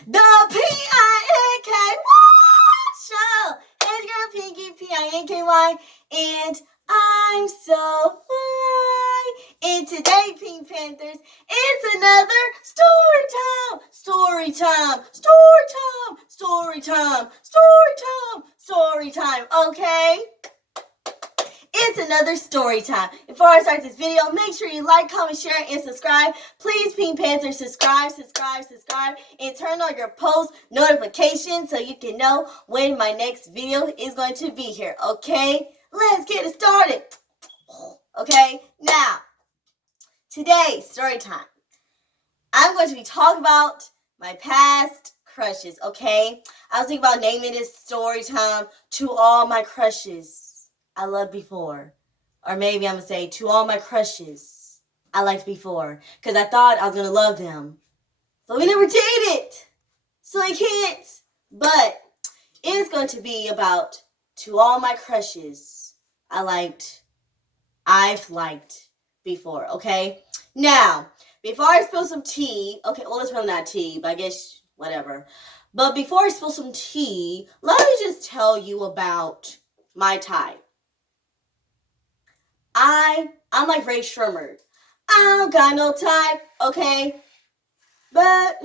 The P-I-N-K show. Hey, girl, Pinky, P-I-N-K-Y, and I'm so fly. And today, Pink Panthers, it's another story time. Story time. Story time. Story time. Story time. Story time. Okay? It's another story time. Before I start this video, make sure you like, comment, share, and subscribe. Please, Pink Panther, subscribe, and turn on your post notifications so you can know when my next video is going to be here. Okay? Let's get it started. Okay? Now, today, story time. I'm going to be talking about my past crushes. Okay? I was thinking about naming this story time to all my crushes I loved before. Or maybe I'm going to say, to all my crushes I liked before. Because I thought I was going to love them. But we never dated. So I can't. But it's going to be about to all my crushes I've liked before. Okay? Now, before I spill some tea. Okay, well, it's really not tea. But I guess, whatever. But before I spill some tea, let me just tell you about my type. I'm like Ray Sherman. I don't got no type, okay? But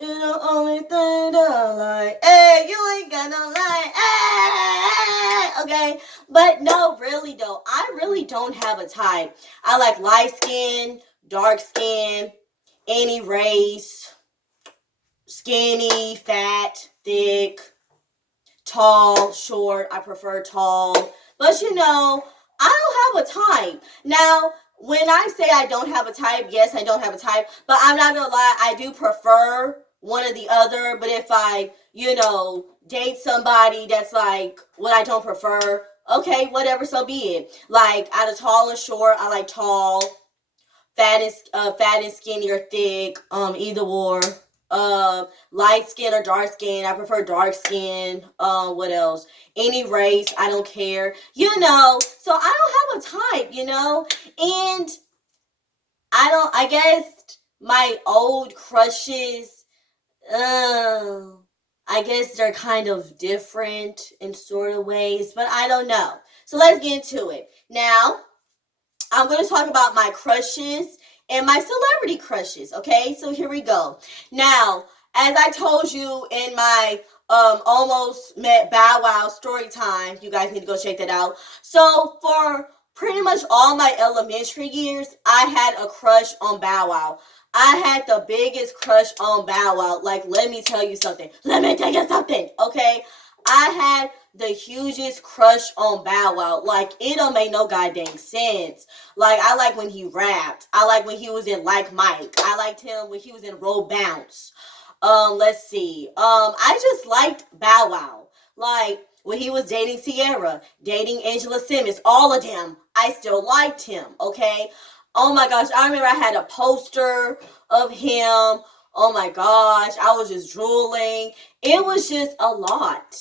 you're the only thing that I like. Hey, you ain't got no like. Hey, okay? But no, really though, I really don't have a type. I like light skin, dark skin, any race, skinny, fat, thick, tall, short. I prefer tall. But you know, I don't have a type. Now, when I say I don't have a type, yes, I don't have a type. But I'm not going to lie, I do prefer one or the other. But if I, date somebody that's like what I don't prefer, okay, whatever, so be it. Like, out of tall and short, I like tall. Fat and skinny or thick, either or. Light skin or dark skin. I prefer dark skin. What else? Any race, I don't care. So I don't have a type, and I guess my old crushes, I guess they're kind of different in sort of ways, but I don't know. So let's get into it. Now, I'm going to talk about my crushes and my celebrity crushes, okay? So here we go. Now, as I told you in my Almost Met Bow Wow story time, you guys need to go check that out. So for pretty much all my elementary years, I had a crush on Bow Wow. I had the biggest crush on Bow Wow. Like, let me tell you something. Okay? I had the hugest crush on Bow Wow. Like, it don't make no goddamn sense. Like, I like when he rapped. I like when he was in Like Mike. I liked him when he was in Roll Bounce. Let's see. I just liked Bow Wow. Like, when he was dating Ciara, dating Angela Simmons, all of them, I still liked him, okay? Oh my gosh, I remember I had a poster of him. Oh my gosh, I was just drooling. It was just a lot.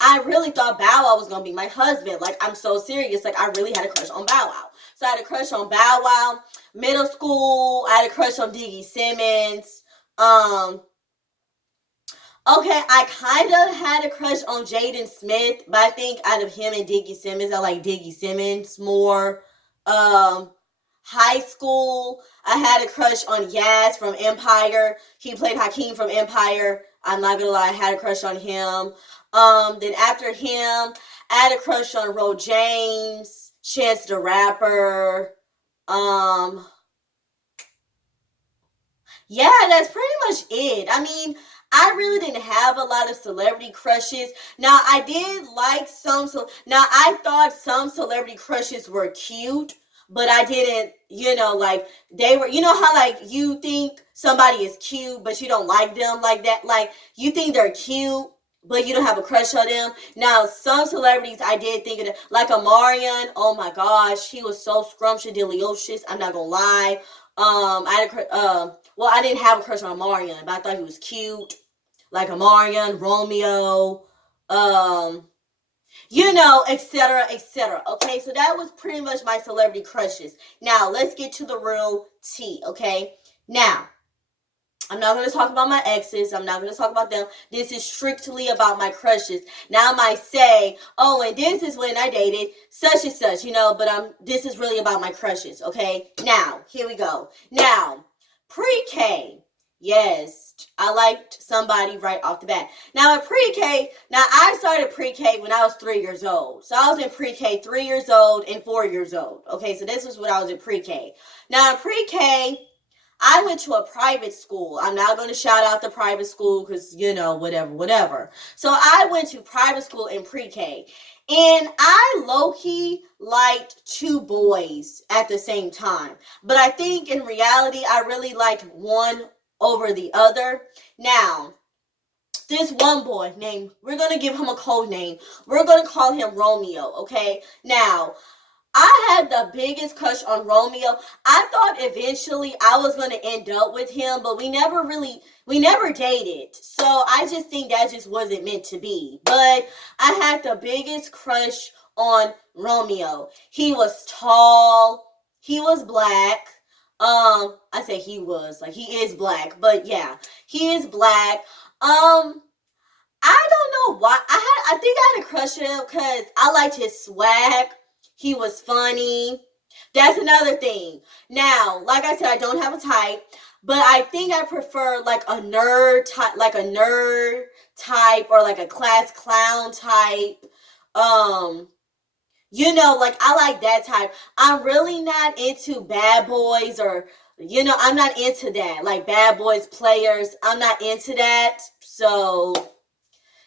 I really thought Bow Wow was going to be my husband. Like, I'm so serious. Like, I really had a crush on Bow Wow. So I had a crush on Bow Wow. Middle school, I had a crush on Diggy Simmons. Okay, I kind of had a crush on Jaden Smith, but I think out of him and Diggy Simmons, I like Diggy Simmons more. High school, I had a crush on Yaz from Empire. He played Hakeem from Empire. I'm not gonna lie, I had a crush on him. Then after him, I had a crush on Ro James, Chance the Rapper. Yeah, that's pretty much it. I mean, I really didn't have a lot of celebrity crushes. Now, I did like some. Now, I thought some celebrity crushes were cute, but I didn't, like, they were, how, like, you think somebody is cute, but you don't like them like that? Like, you think they're cute, but you don't have a crush on them. Now, some celebrities I did think of them, like Omarion. Oh my gosh, he was so scrumptious. I'm not gonna lie. I didn't have a crush on Omarion, but I thought he was cute. Like Omarion, Romeo, etc., etc. Okay, so that was pretty much my celebrity crushes. Now, let's get to the real tea, okay? Now, I'm not going to talk about my exes. I'm not going to talk about them. This is strictly about my crushes. Now I might say, oh, and this is when I dated such and such, but this is really about my crushes, okay? Now, here we go. Now, pre-K. Yes, I liked somebody right off the bat. Now in pre-K, I started pre-K when I was 3 years old. So I was in pre-K 3 years old and 4 years old. Okay, so this was when I was in pre-K. Now in pre-K, I went to a private school. I'm not going to shout out the private school because, whatever. So I went to private school in pre-K. And I low-key liked 2 boys at the same time. But I think in reality, I really liked one over the other. Now, this one boy named, we're going to give him a code name. We're going to call him Romeo, okay? Now, I had the biggest crush on Romeo. I thought eventually I was going to end up with him, but we never dated. So I just think that just wasn't meant to be. But I had the biggest crush on Romeo. He was tall. He was black. I say he was, like he is black, but yeah, he is black. I don't know why. I think I had a crush on him because I liked his swag. He was funny. That's another thing. Now, like I said, I don't have a type, but I think I prefer like a nerd type or like a class clown type. Like I like that type. I'm really not into bad boys or, I'm not into that. Like bad boys players, I'm not into that. So,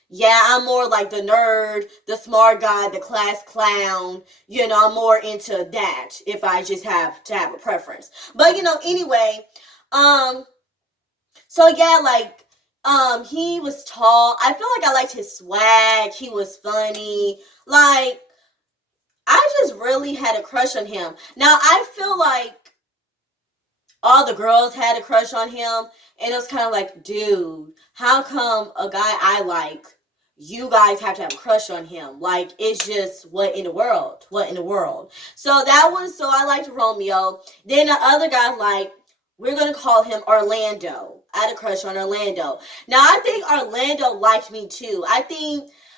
yeah, I'm more like the nerd, the smart guy, the class clown. I'm more into that if I just have to have a preference. But, anyway, so yeah, like, he was tall. I feel like I liked his swag. He was funny. Like, I just really had a crush on him. Now, I feel like all the girls had a crush on him. And it was kind of like, dude, how come a guy I like, you guys have to have a crush on him? Like, it's just, what in the world? So I liked Romeo. Then the other guy, like, we're going to call him Orlando. I had a crush on Orlando. Now, I think Orlando liked me too.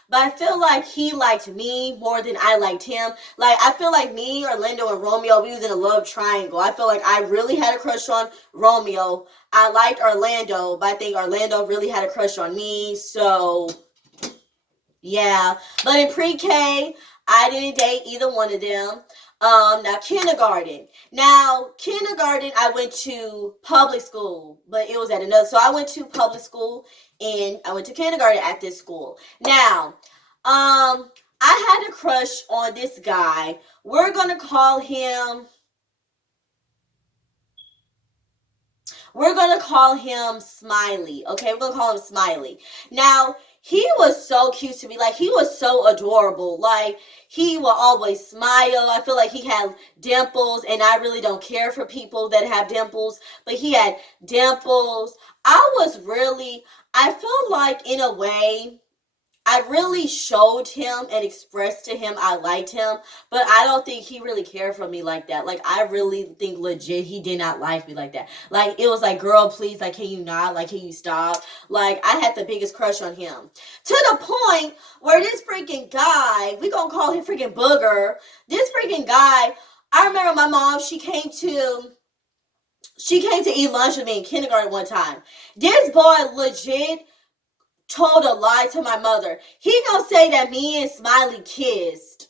But I feel like he liked me more than I liked him. Like, I feel like me, Orlando, and Romeo, we was in a love triangle. I feel like I really had a crush on Romeo. I liked Orlando, but I think Orlando really had a crush on me. So, yeah. But in pre-K, I didn't date either one of them. Now kindergarten. I went to public school, but it was at another. So I went to public school and I went to kindergarten at this school. Now, I had a crush on this guy. We're gonna call him Smiley. Okay, we're gonna call him Smiley. Now, he was so cute to me. Like, he was so adorable. Like, he will always smile. I feel like he had dimples, and I really don't care for people that have dimples, but he had dimples. I feel like, in a way, I really showed him and expressed to him I liked him, but I don't think he really cared for me like that. Like, I really think legit he did not like me like that. Like, it was like, girl, please, like, can you not? Like, can you stop? Like, I had the biggest crush on him. To the point where this freaking guy, we gonna call him freaking Booger, this freaking guy, I remember my mom, she came to eat lunch with me in kindergarten one time. This boy legit told a lie to my mother. He gonna say that me and Smiley kissed.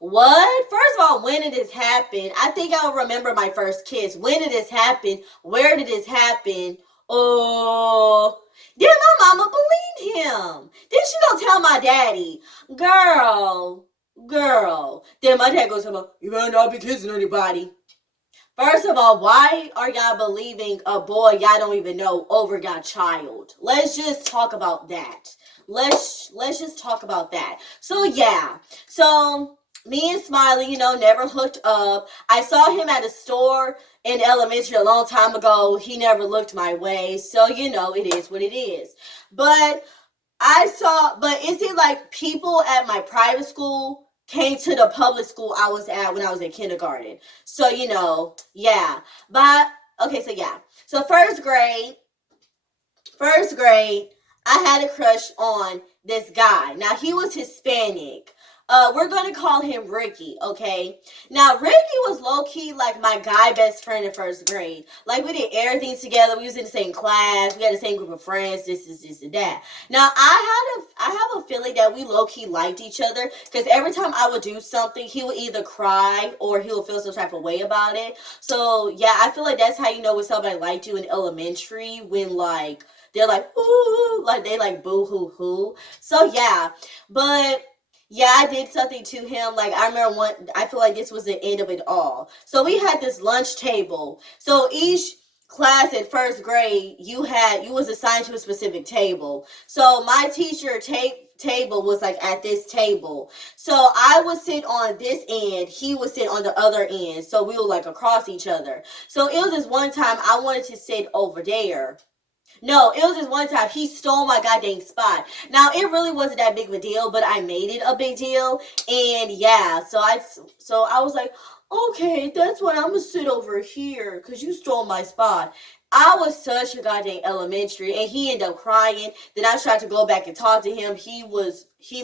What? First of all, when did this happen? I think I'll remember my first kiss. When did this happen? Where did this happen? Oh, then my mama believed him. Then she gonna tell my daddy, girl. Then my dad goes, you better not be kissing anybody. First of all, why are y'all believing a boy y'all don't even know over y'all child? Let's just talk about that. Let's just talk about that. So yeah. So me and Smiley, never hooked up. I saw him at a store in elementary a long time ago. He never looked my way. So, it is what it is. But it seemed like people at my private school came to the public school I was at when I was in kindergarten. So, yeah. But, okay, so yeah. So first grade, first grade, I had a crush on this guy. Now, he was Hispanic. We're gonna call him Ricky, okay? Now, Ricky was low key like my guy best friend in first grade. Like, we did everything together. We was in the same class. We had the same group of friends. This and that. Now, I have a feeling that we low key liked each other because every time I would do something, he would either cry or he would feel some type of way about it. So yeah, I feel like that's how you know when somebody liked you in elementary, when like they're like ooh, like they like boo hoo hoo. So yeah, but yeah, I did something to him. Like I remember one. I feel like this was the end of it all. So we had this lunch table. So each class in first grade, you was assigned to a specific table. So my teacher table was like at this table. So I would sit on this end, he would sit on the other end. So we were like across each other. So it was this one time I wanted to sit over there. No, it was this one time he stole my goddamn spot. Now it really wasn't that big of a deal, but I made it a big deal. And yeah, so I was like, okay, that's what I'm gonna sit over here because you stole my spot. I was such a goddamn elementary, and he ended up crying. Then I tried to go back and talk to him. He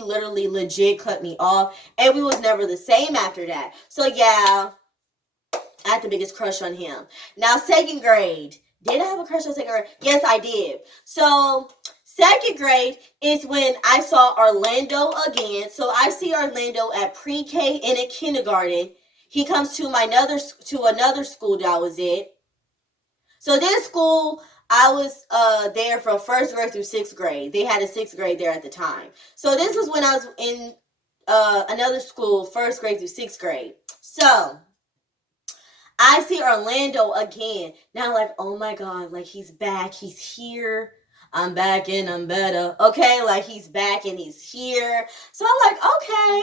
literally legit cut me off, and we was never the same after that. So yeah, I had the biggest crush on him. Now, second grade. Did I have a crush on second grade? Yes, I did. So, second grade is when I saw Orlando again. So, I see Orlando at pre-K and at kindergarten. He comes to another school that I was at. So, this school, I was there from first grade through sixth grade. They had a sixth grade there at the time. So, this was when I was in another school, first grade through sixth grade. So, I see Orlando again. Now, like, oh my God, like he's back. He's here. I'm back and I'm better. Okay, like he's back and he's here. So I'm like, okay.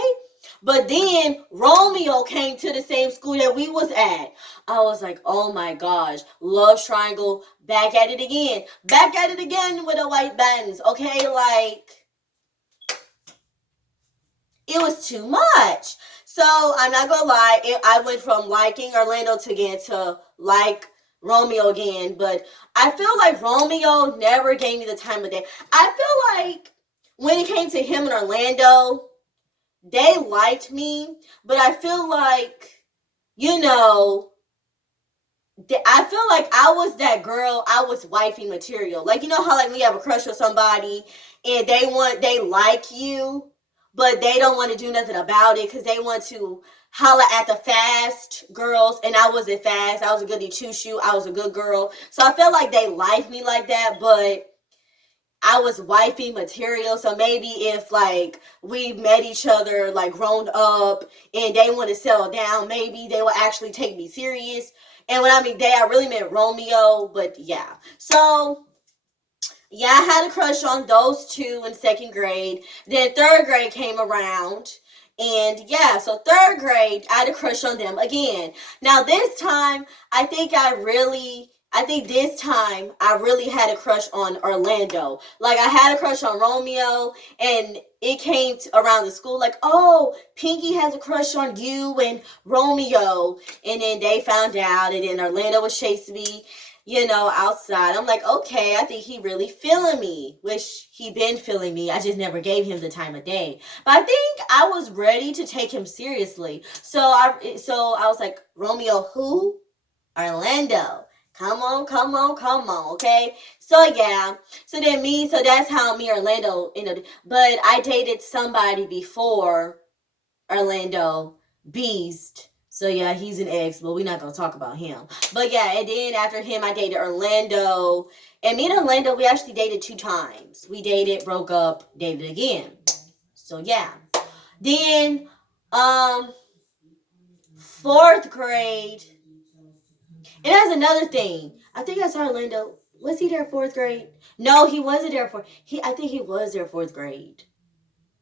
But then Romeo came to the same school that we was at. I was like, oh my gosh, love triangle, back at it again. Back at it again with the white buttons. Okay, like it was too much. So I'm not gonna lie, I went from liking Orlando to like Romeo again, but I feel like Romeo never gave me the time of day. I feel like when it came to him and Orlando, they liked me, but I feel like, you know, I feel like I was that girl, I was wifey material. Like, you know how like when you have a crush on somebody and they like you, but they don't want to do nothing about it because they want to holla at the fast girls, and I wasn't fast. I was a goody two shoe. I was a good girl. So I felt like they liked me like that, but I was wifey material. So maybe if like we met each other like grown up and they want to settle down, maybe they will actually take me serious. And when I mean they, I really meant Romeo, but yeah. So yeah, I had a crush on those two in second grade. Then third grade came around. And yeah, so third grade, I had a crush on them again. Now this time, I think this time I really had a crush on Orlando. Like I had a crush on Romeo, and it came around the school like, oh, Pinky has a crush on you and Romeo. And then they found out, and then Orlando was chasing me, you know, outside. I'm like, okay, I think he really feeling me. Wish he been feeling me. I just never gave him the time of day. But I think I was ready to take him seriously. So I was like, Romeo who? Orlando. Come on, come on, come on, okay? So yeah. So that's how me Orlando, you know, but I dated somebody before Orlando, Beast. So yeah, he's an ex, but we're not gonna talk about him. But yeah, and then after him, I dated Orlando. And me and Orlando, we actually dated 2 times. We dated, broke up, dated again. So yeah. Then, fourth grade. And that's another thing. I think I saw Orlando. Was he there fourth grade? No, he wasn't there I think he was there fourth grade.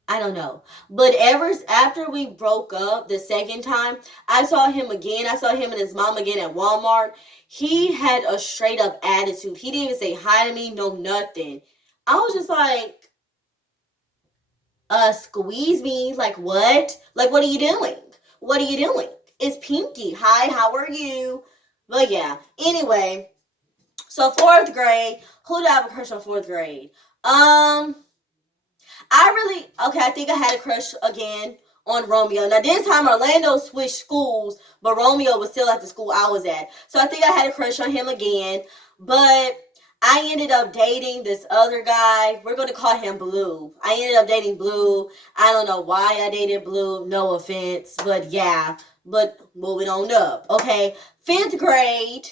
I don't know. But after we broke up the second time, I saw him again. I saw him and his mom again at Walmart. He had a straight up attitude. He didn't even say hi to me, no nothing. I was just like, squeeze me. Like, what? Like, what are you doing? What are you doing? It's Pinky. Hi, how are you? But yeah. Anyway, So 4th grade, who did I have a crush on 4th grade? I think I had a crush again on Romeo. Now this time Orlando switched schools, but Romeo was still at the school I was at. So I think I had a crush on him again, but I ended up dating this other guy. We're going to call him Blue. I ended up dating Blue. I don't know why I dated Blue. No offense, but yeah. But moving on up. Okay, 5th grade.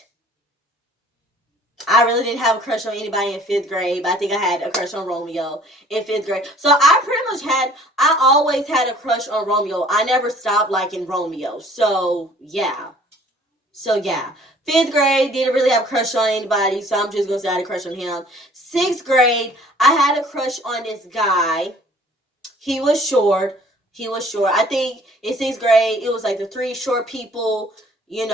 I really didn't have a crush on anybody in 5th grade, but I think I had a crush on Romeo in 5th grade. So I always had a crush on Romeo. I never stopped liking Romeo. So, yeah. 5th grade, didn't really have a crush on anybody, so I'm just going to say I had a crush on him. 6th grade, I had a crush on this guy. He was short. I think in 6th grade, it was like the 3 short people, in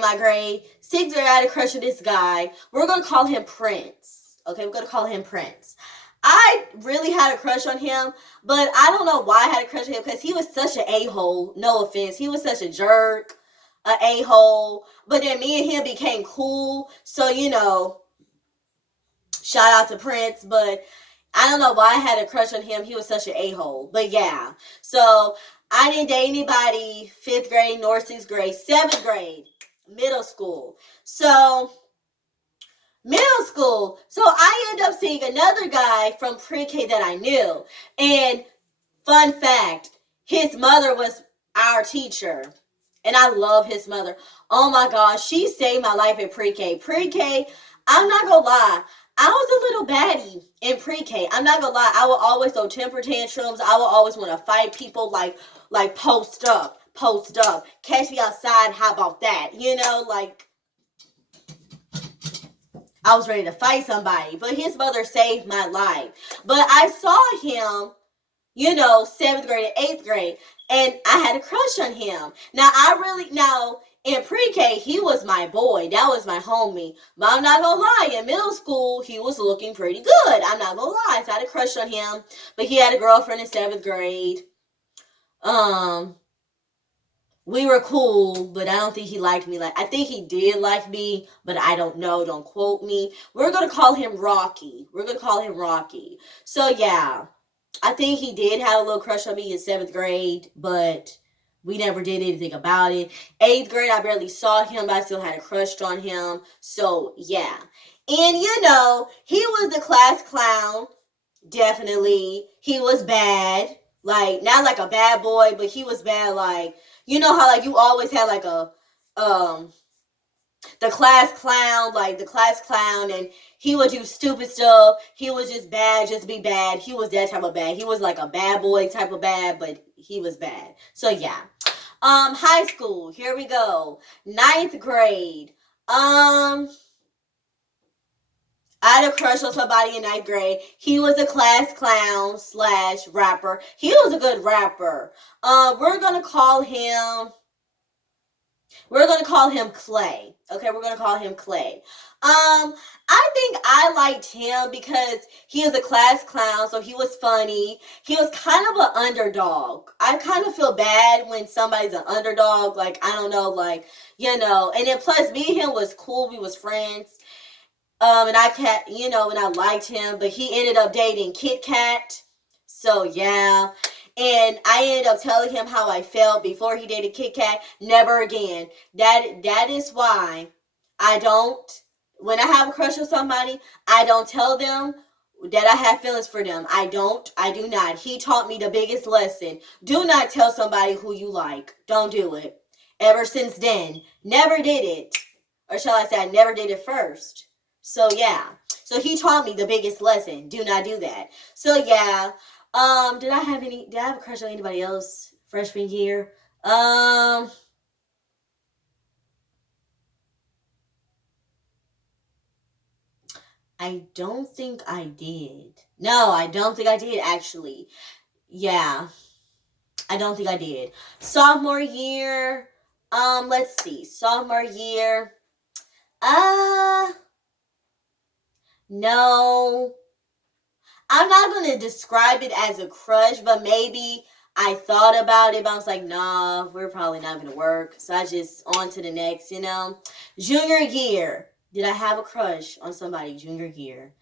my grade. 6th grade, I had a crush on this guy. We're going to call him Prince. Okay, we're going to call him Prince. I really had a crush on him, but I don't know why I had a crush on him because he was such an a-hole. No offense. He was such a jerk, an a-hole. But then me and him became cool. So, shout out to Prince. But I don't know why I had a crush on him. He was such an a-hole. But yeah. So I didn't date anybody 5th grade nor 6th grade. 7th grade, middle school. So I ended up seeing another guy from pre-K that I knew. And fun fact, his mother was our teacher. And I love his mother. Oh my gosh, she saved my life in pre-K. Pre-K, I'm not gonna lie, I was a little baddie in pre-K. I'm not gonna lie, I would always throw temper tantrums. I would always want to fight people like post up. Catch me outside, how about that? I was ready to fight somebody. But his mother saved my life. But I saw him, 7th grade and 8th grade. And I had a crush on him. Now, in pre-K, he was my boy. That was my homie. But I'm not going to lie. In middle school, he was looking pretty good. I'm not going to lie. So I had a crush on him. But he had a girlfriend in 7th grade. We were cool, but I don't think he liked me. I think he did like me, but I don't know. Don't quote me. We're going to call him Rocky. So, yeah. I think he did have a little crush on me in 7th grade, but we never did anything about it. 8th grade, I barely saw him, but I still had a crush on him. So, yeah. And, he was the class clown. Definitely. He was bad. Not like a bad boy, but he was bad. How, you always had, the class clown, and he would do stupid stuff. He was just bad, just be bad. He was that type of bad. He was like a bad boy type of bad, but he was bad. So yeah. High school, here we go. 9th grade. I had a crush on somebody in 9th grade. He was a class clown / rapper. He was a good rapper. We're gonna call him Clay. Okay, we're gonna call him Clay. I think I liked him because he was a class clown, so he was funny. He was kind of an underdog. I kind of feel bad when somebody's an underdog. I don't know, and then plus me and him was cool. We was friends. And I liked him, but he ended up dating Kit Kat. So yeah. And I ended up telling him how I felt before he dated Kit Kat. Never again. That is why when I have a crush on somebody, I don't tell them that I have feelings for them. I do not. He taught me the biggest lesson. Do not tell somebody who you like. Don't do it. Ever since then, never did it. Or shall I say, I never did it first. So yeah. So he taught me the biggest lesson. Do not do that. So yeah. Did I have a crush on anybody else freshman year? I don't think I did. No, I don't think I did, actually. Yeah, I don't think I did. Sophomore year, let's see. Sophomore year, no. I'm not going to describe it as a crush, but maybe I thought about it, but I was like, nah, we're probably not going to work. So I just on to the next, Junior year. Did I have a crush on somebody junior year?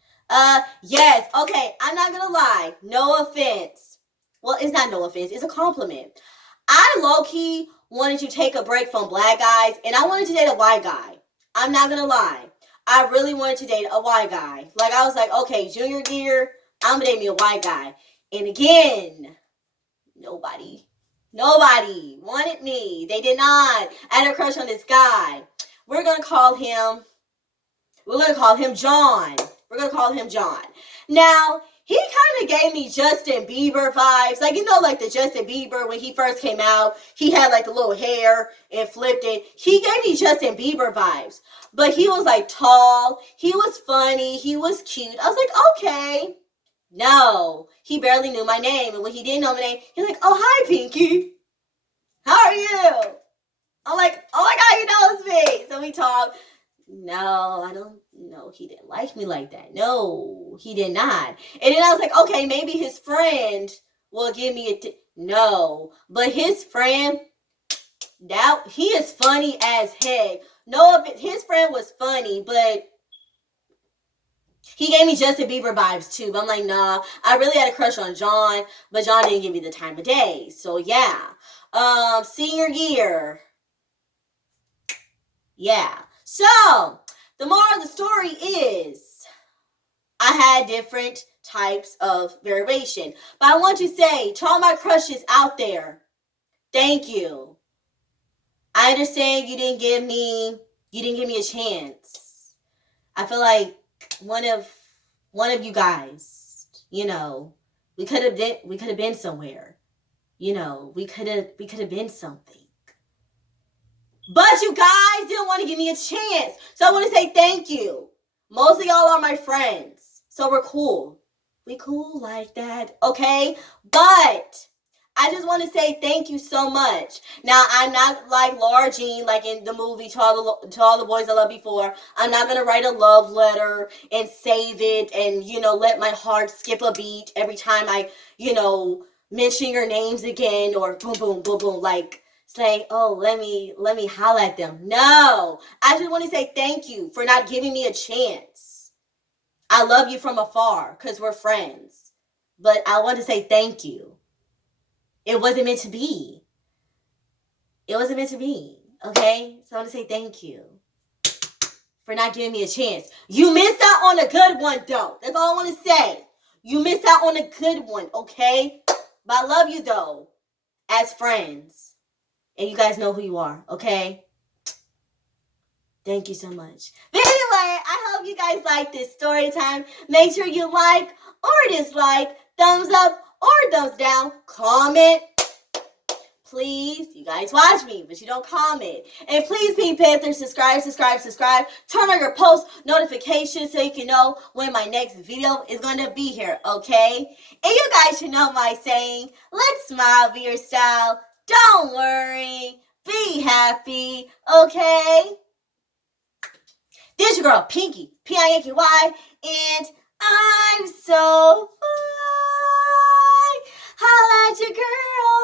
Yes. Okay, I'm not gonna lie. No offense. Well, it's not no offense. It's a compliment. I low-key wanted to take a break from black guys, and I wanted to date a white guy. I'm not gonna lie. I really wanted to date a white guy. Like, I was like, okay, junior year, I'm gonna date me a white guy. And again, nobody wanted me. They did not. I had a crush on this guy. We're gonna call him John. Now, he kind of gave me Justin Bieber vibes. Like, you know, like the Justin Bieber, when he first came out, he had like the little hair and flipped it. He gave me Justin Bieber vibes. But he was like tall. He was funny. He was cute. I was like, okay. No, he barely knew my name. And when he didn't know my name, he's like, oh, hi, Pinky. How are you? I'm like, oh my God, he knows me. So we talk. No, I don't know. He didn't like me like that. No, he did not. And then I was like, okay, maybe his friend will give me no. But his friend, he is funny as heck. No, his friend was funny, but he gave me Justin Bieber vibes too. But I'm like, nah, I really had a crush on John, but John didn't give me the time of day. So yeah. Senior year. Yeah. So, the moral of the story is I had different types of variation. But I want to say to all my crushes out there, thank you. I understand you didn't give me a chance. I feel like one of you guys, you know, we could have been somewhere. You know, we could have been something. But you guys didn't want to give me a chance. So I want to say thank you. Most of y'all are my friends. So we're cool. We cool like that, okay? But I just want to say thank you so much. Now, I'm not like Laura Jean, like in the movie To All the Boys I Loved Before. I'm not going to write a love letter and save it and, you know, let my heart skip a beat every time I, you know, mention your names again or boom, boom, boom, boom, like say, oh, let me holler at them. No, I just want to say thank you for not giving me a chance. I love you from afar because we're friends. But I want to say thank you. It wasn't meant to be. It wasn't meant to be. Okay? So I want to say thank you for not giving me a chance. You missed out on a good one, though. That's all I want to say. You missed out on a good one, okay? But I love you, though, as friends. And you guys know who you are, okay? Thank you so much. But anyway, I hope you guys like this story time. Make sure you like or dislike, thumbs up or thumbs down, comment. Please, you guys watch me, but you don't comment. And please, Pink Panther, subscribe. Turn on your post notifications so you can know when my next video is going to be here, okay? And you guys should know my saying, let's smile, be your style. Don't worry. Be happy, okay? This your girl, Pinky, P-I-N-K-Y, and I'm so fly. Holla at your girl.